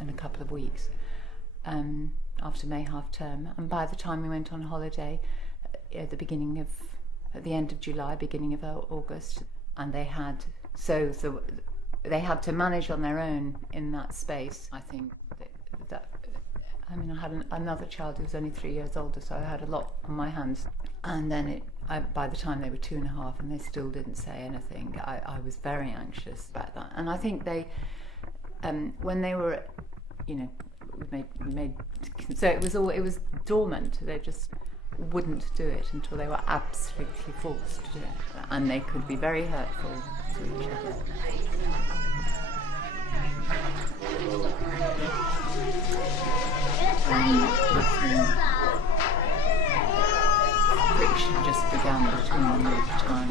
In a couple of weeks after May half term, and by the time we went on holiday at the end of July, beginning of August, and they had to manage on their own in that space. I think that I had another child who was only 3 years older, so I had a lot on my hands, and then by the time they were 2.5 and they still didn't say anything, I was very anxious about that. And I think they when they were, we made so it was dormant. They just wouldn't do it until they were absolutely forced to do it, and they could be very hurtful to each other. Friction just began between them all the time.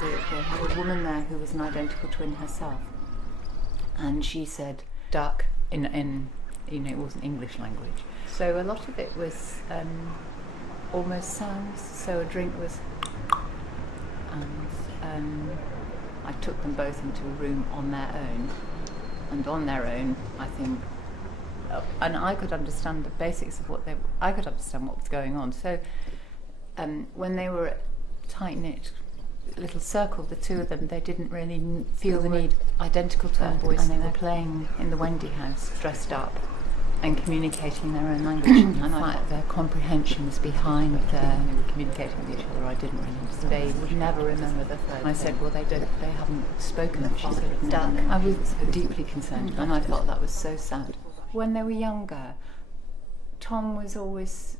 There was a woman there who was an identical twin herself, and she said duck in it wasn't English language, so a lot of it was almost sounds. So a drink was, and I took them both into a room on their own, and on their own, I think, and I could understand the basics of I could understand what was going on. So when they were tight-knit little circle, the two of them, they didn't really feel the need. Identical twin boys, and they were playing in the Wendy house, dressed up and communicating in their own language. And I thought their comprehension was behind they were communicating with each other. I didn't really understand. They would never remember the third. I said, well, they haven't spoken of. She said, duck. I was deeply concerned, and I felt that was so sad. When they were younger, Tom was always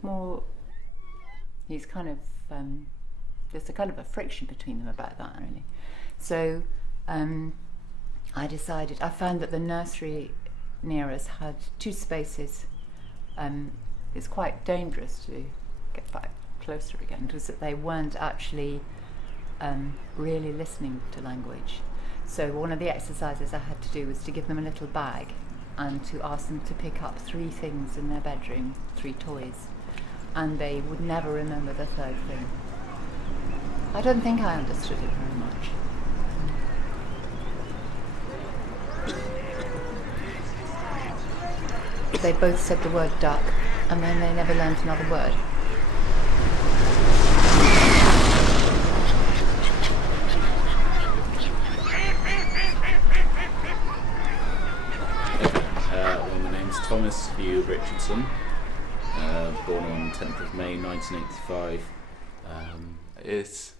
more. He's kind of. There's a kind of a friction between them about that, really. So I found that the nursery near us had 2 spaces. It's quite dangerous to get back closer again, was that they weren't actually really listening to language. So one of the exercises I had to do was to give them a little bag and to ask them to pick up 3 things in their bedroom, 3 toys, and they would never remember the third thing. I don't think I understood it very much. They both said the word duck, and then they never learned another word. My name's Thomas Hugh Richardson, born on 10th of May 1985. It's